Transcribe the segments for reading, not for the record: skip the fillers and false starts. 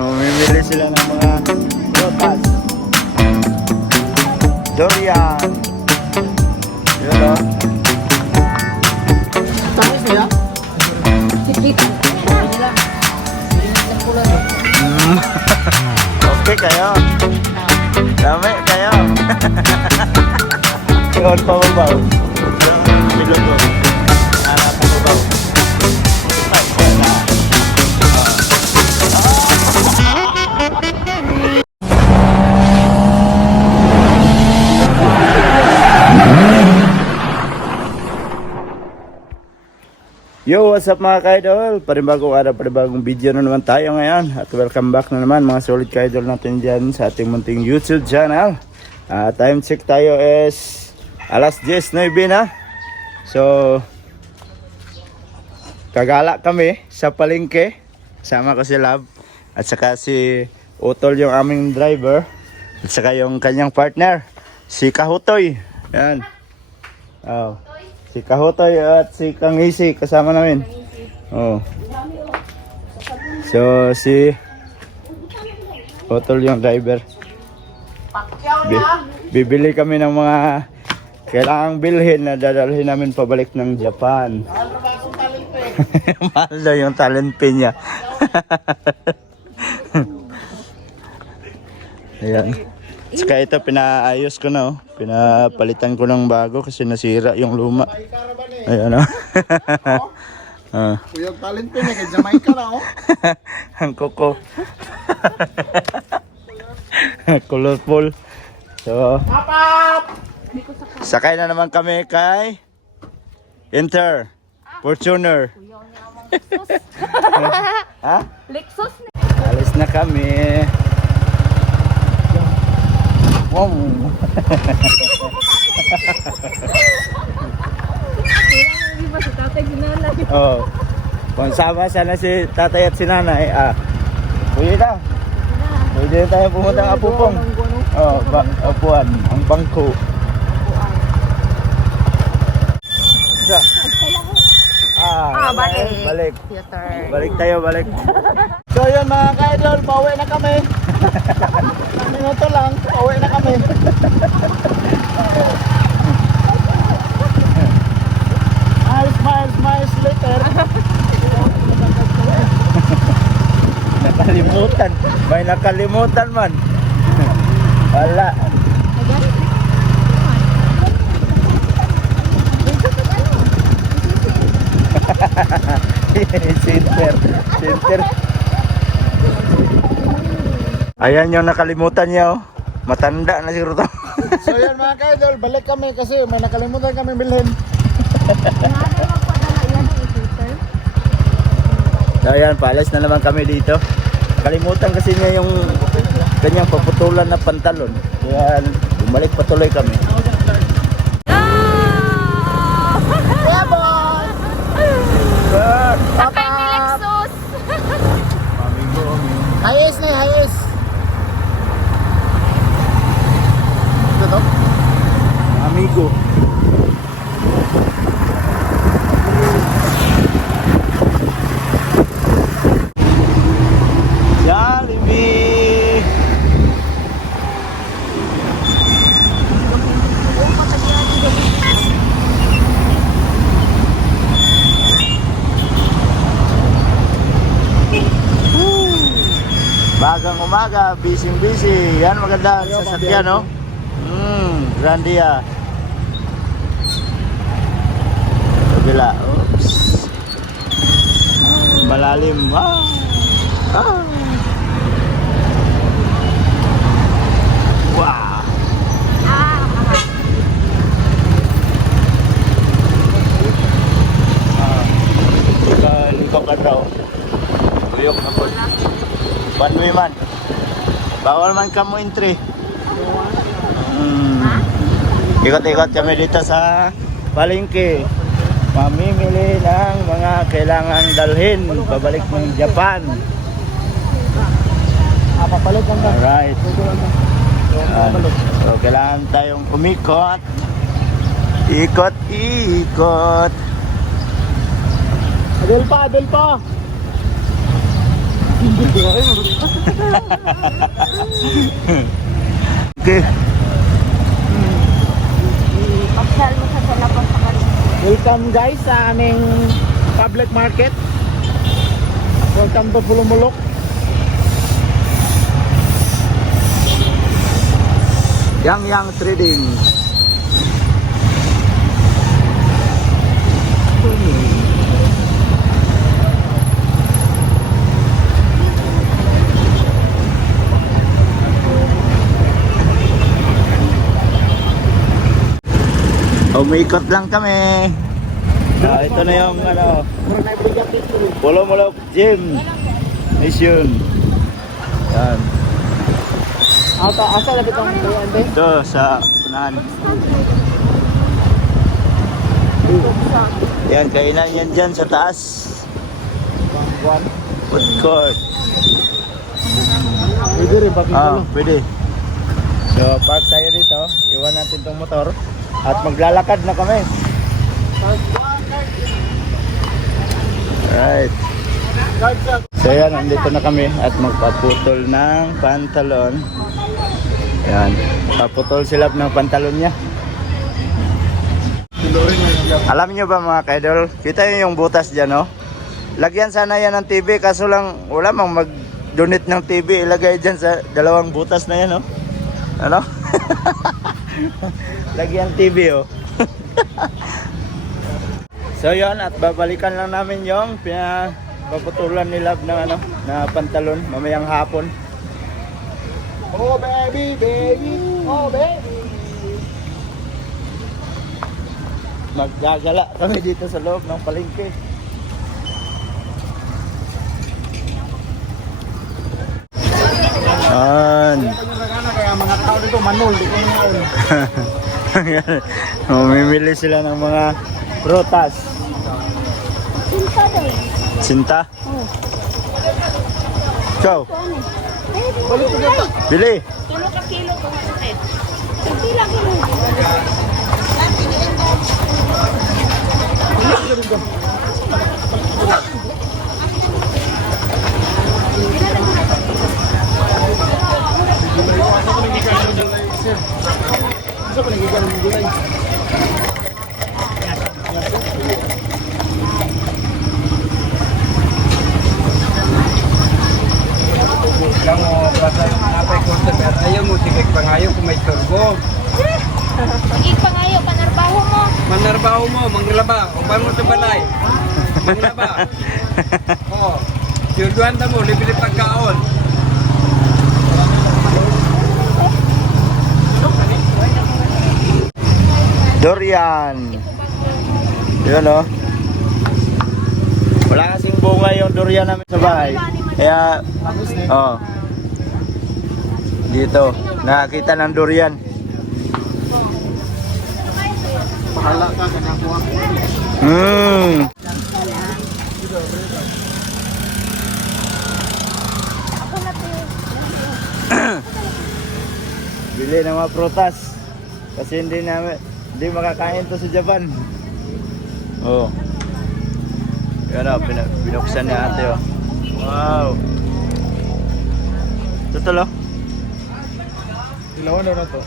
Mamimili sila ng mga prutas. Durian. Yun o. Tamis nila? Okay kayo. Dami kayo. Yun, pababaw. Niluto. Harap pababaw. Yo, what's up mga ka-idol? Panibagong araw, panibagong video na naman tayo ngayon. At welcome back na naman mga solid ka-idol natin dyan sa ating munting YouTube channel. Time check tayo is alas 10:09 na. So, kagala kami sa palengke. Sama ko si Love at saka si Utol yung aming driver. At saka yung kanyang partner, si Kahutoy. Yan. Oh. Si Kahutoy at si Kangisi kasama namin. Oh. So si Utol yung driver. Bibili kami ng mga kailangang bilhin na dadalhin namin pabalik ng Japan. Mahal daw yung talent pin niya. Ayan. Saka ito pinaayos ko na, oh. Pinapalitan ko ng bago kasi nasira yung luma. Ayan, oh. Kuyog talent pin eh, kay Jamaica na oh. Ang kuko. Colorful. So, sakay na naman kami kay Inter Fortuner. Ha? Lexus. Alis na kami. Wow. Hindi ba si tatay ginanay? Oh. Kung sama sana si tatay at si nanay, pwede na. Pwede tayo pumunta ng Apupong. Oh, Apuan, ang bangko. Balik. Balik tayo, balik. So yun mga ka-idol, pauwi na kami. Minuto lang, pauwi na kami. Miles later. Nakalimutan. May nakalimutan man. Wala. Center. Ayan yung nakalimutan niya, oh. Matanda na siguro to. So yun mga ka-idol, balik kami kasi may nakalimutan kami bilhin. So ayan, paalis na naman kami dito. Kalimutan kasi niya yung kanyang paputulan na pantalon. Kaya bumalik patuloy kami. Yeah boy! Sakay ni Lexus. Hayes na hayes. Ito to? Amigo. Jollibee. Bagang umaga, busy. Yan maganda sa sasakyan, no? Grandia. Kabila. Oops. Malalim. Wow. Wow. Ikaw ka daw. Uyok na po. One man. Bawal man ka mo entry. Ikot-ikot kami dito sa palengke. Mamimili ng mga kailangan dalhin pabalik ng Japan. Papalit lang ba? Alright. So kailangan tayong umikot. Ikot. Adel pa! Okay. Pasyal mo sa labas sa Palengke. Welcome guys sa aming public market. Welcome to Pulumulok. Yang Trading. Umikot lang kami. Ito na yung ano, Pulumulok Gym Mission. Yan. Asa labit ang buwan din? Ito sa unahan. Yan, kainan yan dyan sa taas. Buwan. Food court. Pwede rin bakit Pwede. So, park tayo dito. Iwan natin tong motor. At maglalakad na kami. Alright. So yan, nandito na kami at magpaputol ng pantalon. Yan. Paputol sila ng pantalon niya. Alam niyo ba mga kaidol? Kita niyo yung butas dyan, no? Lagyan sana yan ng TV, kaso lang wala mang mag-donate ng TV. Ilagay dyan sa dalawang butas na yan, no? Ano? Lagyan TV, oh. So yun, at babalikan lang namin yung paputulan ni Love ng ano, na pantalon mamayang hapon. Oh baby, baby, oh baby. Maggagala kami dito sa loob ng palengke. Kaya mga tao dito manol, di ko ngayon. Mamimili sila ng mga prutas. Sinta daw. Sinta? Oh. Ikaw? Ano? Ay, Bili! tulo ka kilo kung sakit. Pila kilo. Ayaw mo, sige pangayo kung may turbo. Ipangayo, panarbaho mo. Manarbaho mo, manglaba. O paano mo sa balay? Manglaba. Oo. Silduhan mo, libre pagkaon. Durian! Yun, oh. Wala kasing bunga yung durian namin sa bahay. Kaya, oh. Dito, nakakita ng durian. Pahala ka, ganyan ko. Bili ng mga prutas. Kasi hindi makakain to sa Japan. Oh. Yan o, binuksan ni ate, oh. Wow. Totoo. Ilawan daw na to.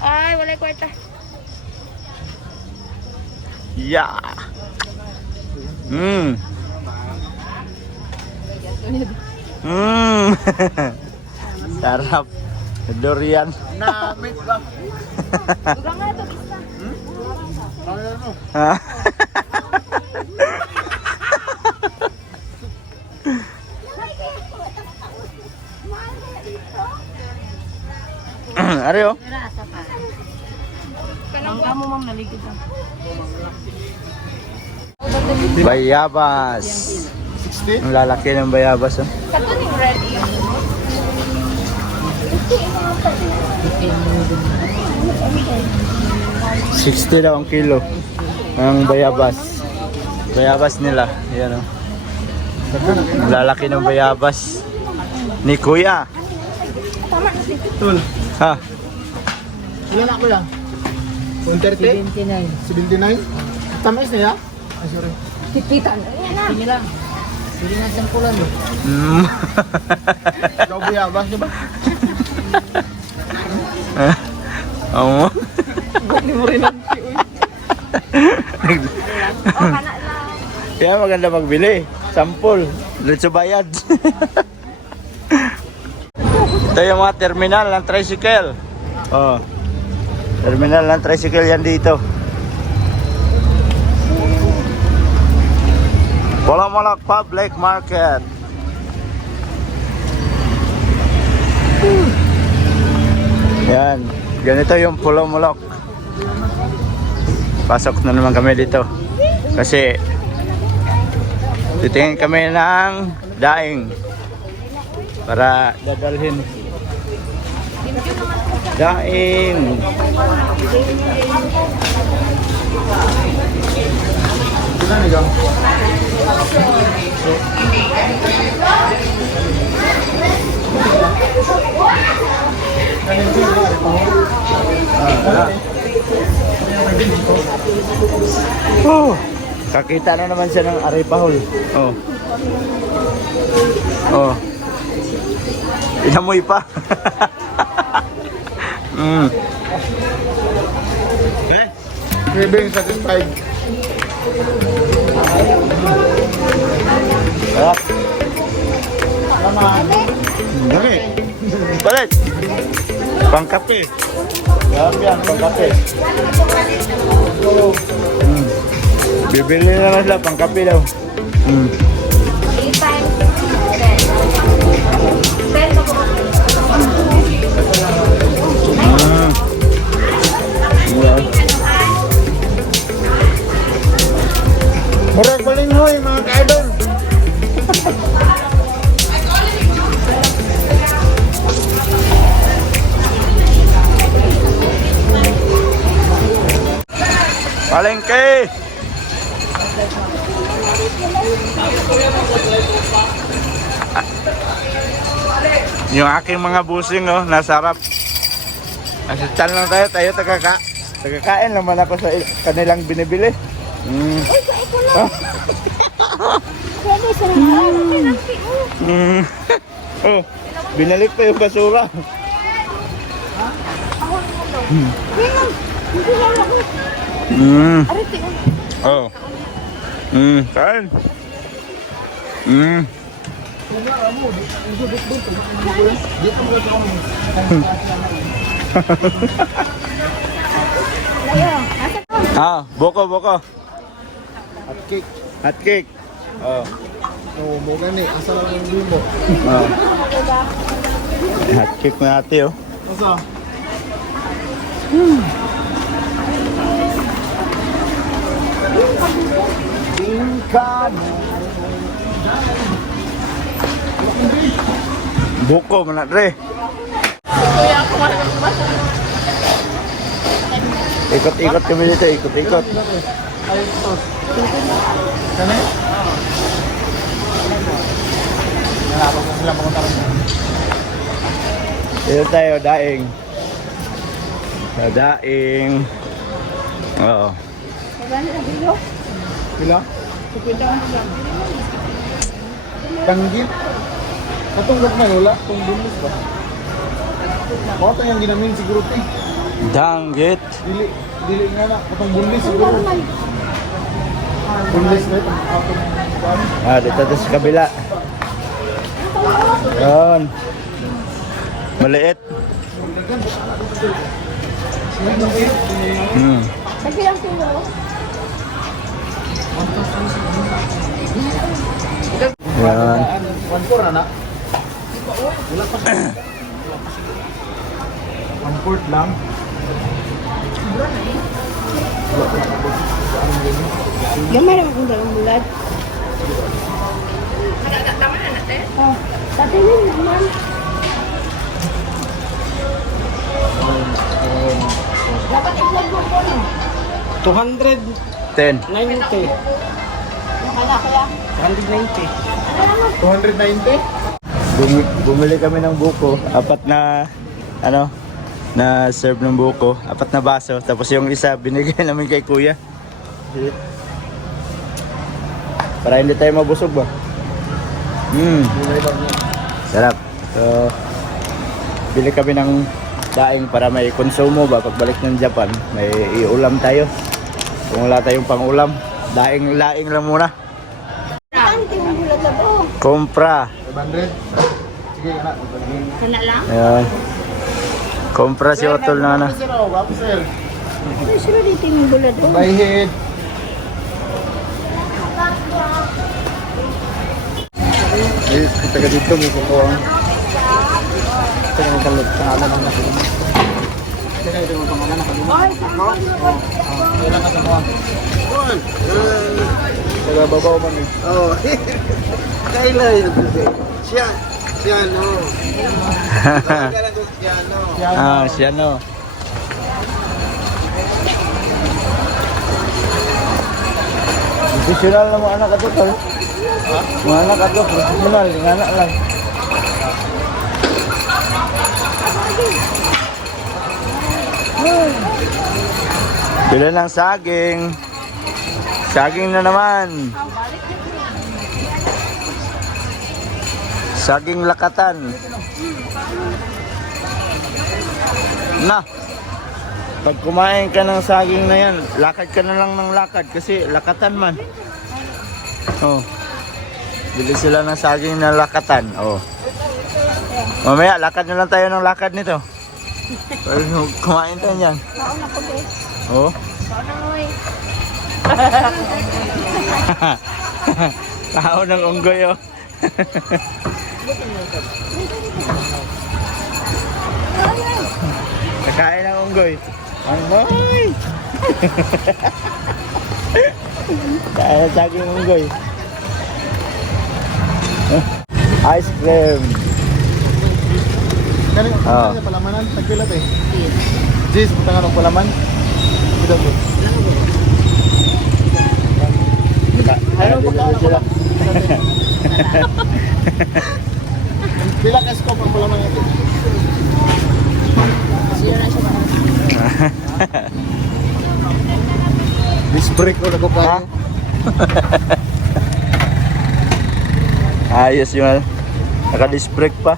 Ay, walay kwarta. Yeah. Sarap. Durian. Namit ba? Durang nga ito, bisa. Ano? Ha? Ari, oh. Kanang ka mo mang naligid lang. Bayabas. 60? Ang lalaki ng bayabas, oh. Kato ni ready. 60 daw ang kilo ng bayabas. Bayabas nila. Yan, oh. Ang lalaki ng bayabas ni Kuya. Tama na si Tul. Ha? Ilan ako yan? 130? 79. 79? Tamis niya? Ay, sorry. Kipitan. Ayan na. Sige lang. Sige nga siyang kulan. Ikaw biyabas niya ba? Oo. Hindi mo rin ang O, kana lang. Kaya maganda magbili. Sampol. Let's bayad. Ito yung mga terminal ng tricycle. Oh. Terminal ng tricycle yan dito. Pulomolok Public Market. Yan. Ganito yung Pulomolok. Pasok na naman kami dito. Kasi titingin kami ng daing para dadalhin. Daing. Oh, kakita na naman siya ng aripahol. Oh. Oh. Inamoy pa. Eh? Being satisfied. Ah, Dali. balik. Pangkape. Yan yan, pangkape. Bibili na lang sila pangkape daw. 8 times 10. 10 po. Murag balinghoy mga ka-idol. Palengke. Yung aking mga busing oh, nasarap. Asistan lang tayo tagakain naman ako sa kanilang binibili. Uy, sa ito lang. Pwede sa mga. Oh, binalik pa yung basura. Hindi lang ako. Ariti. Oh. Kain. Ayo. Nasa to. Boko. At cake. Hot cake. Oh. No, mo gani. Asa lang yung bimbo. Oh. Hot cake na natin oh. Asa? Tingkan. Buko mana dre. Ikot-ikot kami dito, ikot-ikot. Ayun to. Kani? Nalapos na sila mga tarong. Dito tayo, daing. Sa daing. Oo. Maganda na bilo. Pila? Pwede ang lang. Tanggit. Katunggap na lola, kung bunlis ba? Mga tayong ginamin siguro ti. Danggit. Dili nga na, katong bunlis siguro. Bunlis na ito, katong kuwan. Dito tayo sa kabila. Yan. Maliit. Kasi ang kilo. Yan. 1/4 na. Wala pa. 1/4 lang. Gamay naman kung dalawang bulat. Tama na natin? Oh, tatinin naman. Dapat i-vlog mo po no? 290. 10. Wala kaya? 190. Ano naman? 290? Bumili kami ng buko. Apat na, na serve ng buko. Apat na baso. Tapos yung isa binigay namin kay kuya. Para hindi tayo mabusog ba? Sarap. So, bili kami ng daing para may konsumo ba pagbalik ng Japan. May iulam tayo. Kung wala tayong pang-ulam, daing-laing lang muna. Ang tingin bulat na to. Kompra. 500. Sige, anak. Kana lang. Ayan. Kompra si Otol na na. Sir, oh, wapo sir. Ay, sila dito yung bulat oh. Bayhid. Eh, taga dito mo ko. Taga kalit pangalan ng natin. Taga dito mo pangalan ng natin. Kailan ka sa mga? Taga babaw man eh. Oh, kailan siya, no. Kailan ko siya, no. Ah, siya no. Profesional na mga anak ato tol. Mga anak ato, profesional, yung anak lang. Bila ng saging. Saging na naman. Saging lakatan. Na. Pag kumain ka ng saging na yan, lakad ka na lang ng lakad kasi lakatan man. Oh. Bili sila ng saging na lakatan. Oh. Mamaya, lakad na lang tayo ng lakad nito. Pag kumain tayo yan. Nauna ko be. Oh. Nauna mo eh. Tao ng unggoy oh. Kakain ng unggoy. Unggoy! Kaya sa aking unggoy. Ice cream. Kani, Oh. palamanan, tagpilat eh. Jis, butang anong palaman? Ito po. Ayaw pagkain sila. Pila ka scope ang palaman natin? Sila na siya. Disc brake ko na ko Ha? Ayos yun. Naka-disc brake pa.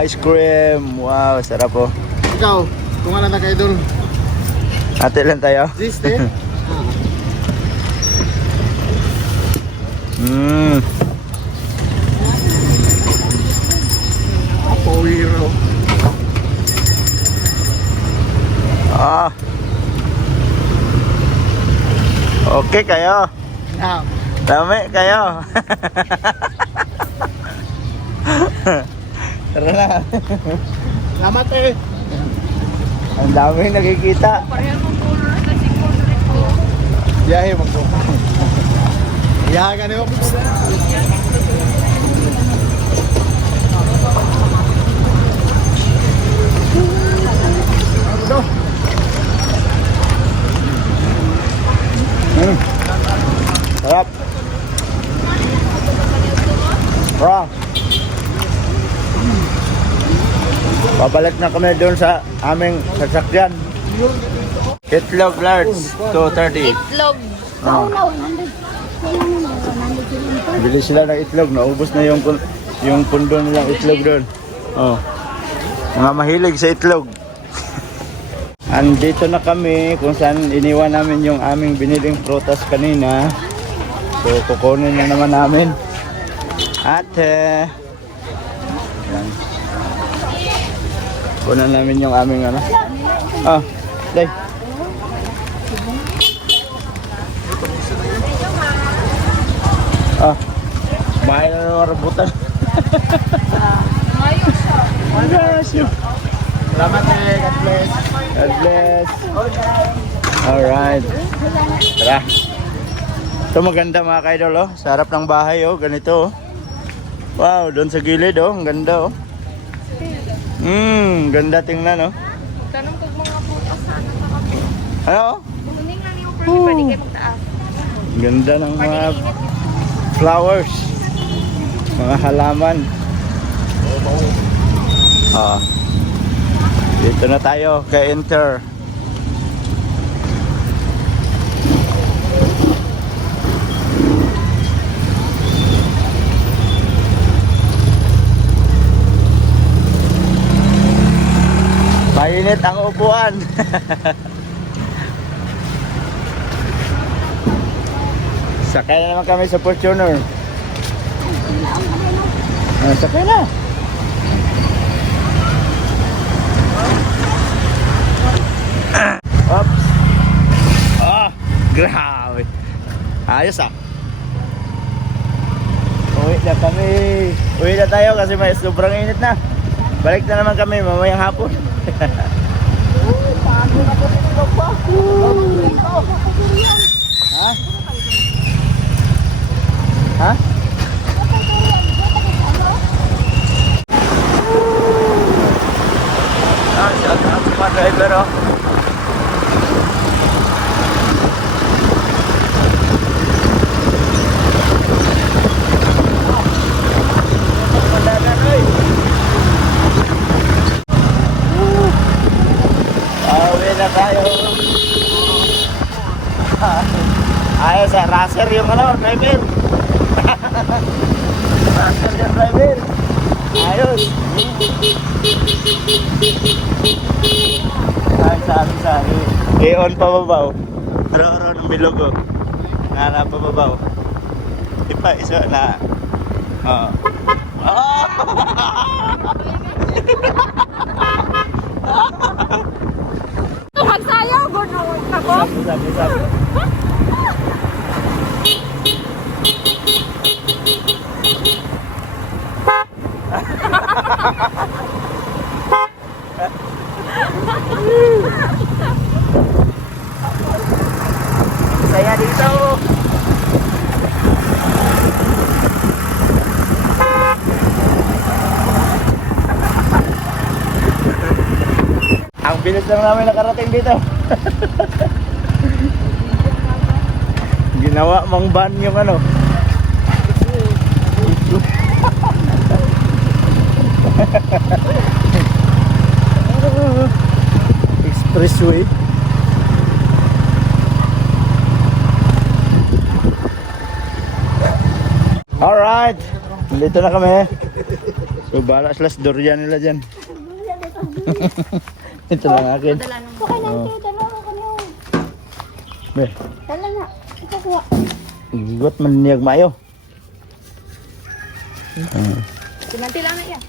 Ice cream. Wow, sarap po. Ikaw, kung ano na kayo doon? Ate lang tayo. Jis, eh? Mmm. Pawiro. Ah. Okay kayo. Ah, Dami kayo. Tara na. salamat eh. Ang dami nakikita. Biyahe magko. Biyahe mo. Go. Sarap. Sarap. Babalik na kami doon sa aming sasakyan. Itlog large, 230. Itlog. Ah. Nauna, 100. Kailan mo na, 100 kilometers. Bili sila ng itlog, naubos na yung pundo nilang itlog doon. Oh. Mga mahilig sa itlog. Andito na kami kung saan iniwan namin yung aming biniling prutas kanina. So kukunin na naman namin. Ate. Yan. Kunan namin yung aming ano. Ah, day. Ah, bahay na naman rambutan. Ayos yun. Salamat eh. God bless. God bless. Alright. Tara. Ito maganda mga kaidol oh. Sa harap ng bahay oh. Ganito oh. Wow, doon sa gilid oh. Ang ganda oh. Ganda tingnan oh. Tanong kag mga putas sana makapo. Ano? Kuning lang yung pwede pwede kayo magtaas. Ganda ng mga Paninit. flowers. Mga halaman. Ah. Dito na tayo kay Enter. Mainit ang upuan. Sakay na naman kami sa Fortuner. Sakay na. Oops. Ah, grabe. Ayos ah. Uwi na kami. Uwi na tayo kasi may sobrang init na. Balik na naman kami mamayang hapon. Ha? Ha? Ah, shout out sa mga driver oh. Uwi na tayo. Ayos eh, racer yung driver. Racer yung driver. Ayos. Ay, sabi. I-on pa babaw. Aro ng bilog oh. Nana pa babaw. Isa na. Oo. Oh. Magsayaw, good ako. Sabi. Saya dito. Ang bilis lang namin nakarating dito. Ginawa mong van yung expressway. Alright, dito na kami. So bala slash durian nila dyan. Ito lang akin. Okay lang kayo, dalawa ko niyo. Be, Dala na. Ito kuha. gigot man niyag maayo. Simanti lang na yan.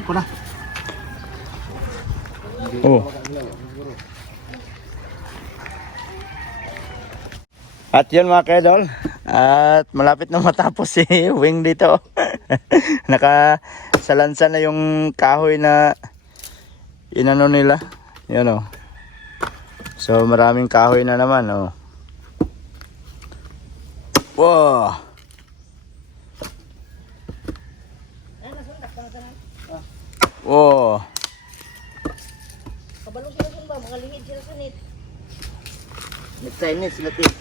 Ako na. Oh. At yun mga kaidol, at malapit na matapos si Wing dito. Nakasalansa na yung kahoy na inano nila. Yun o. So maraming kahoy na naman o. Wow. Wow. Kabalong sila ba? Mga lingid sila sunit. Nag-Chinese sila tin.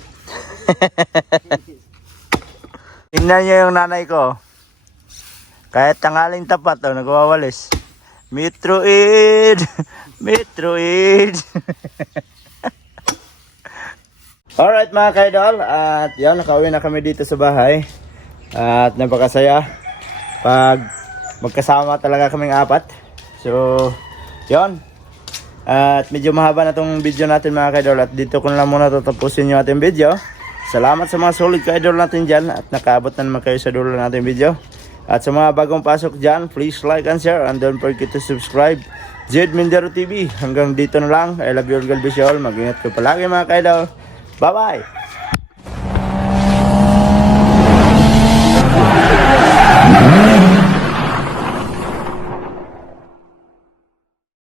Tingnan nyo yung nanay ko. Kahit tanghaling tapat o, nagwawalis. Metroid! Metroid! Alright mga kaidol, at yan, nakauwi na kami dito sa bahay. At napakasaya pag magkasama talaga kaming apat. So, yon. At medyo mahaba na tong video natin mga kaidol, at dito ko na lang muna tatapusin yung ating video. Salamat sa mga solid ka-idol natin dyan at nakaabot na naman kayo sa dulo natin video. At sa mga bagong pasok dyan, please like and share and don't forget to subscribe. Jed Mindero TV. Hanggang dito na lang. I love you all. God bless you all. Mag-ingat ko palagi mga ka-idol. Bye-bye!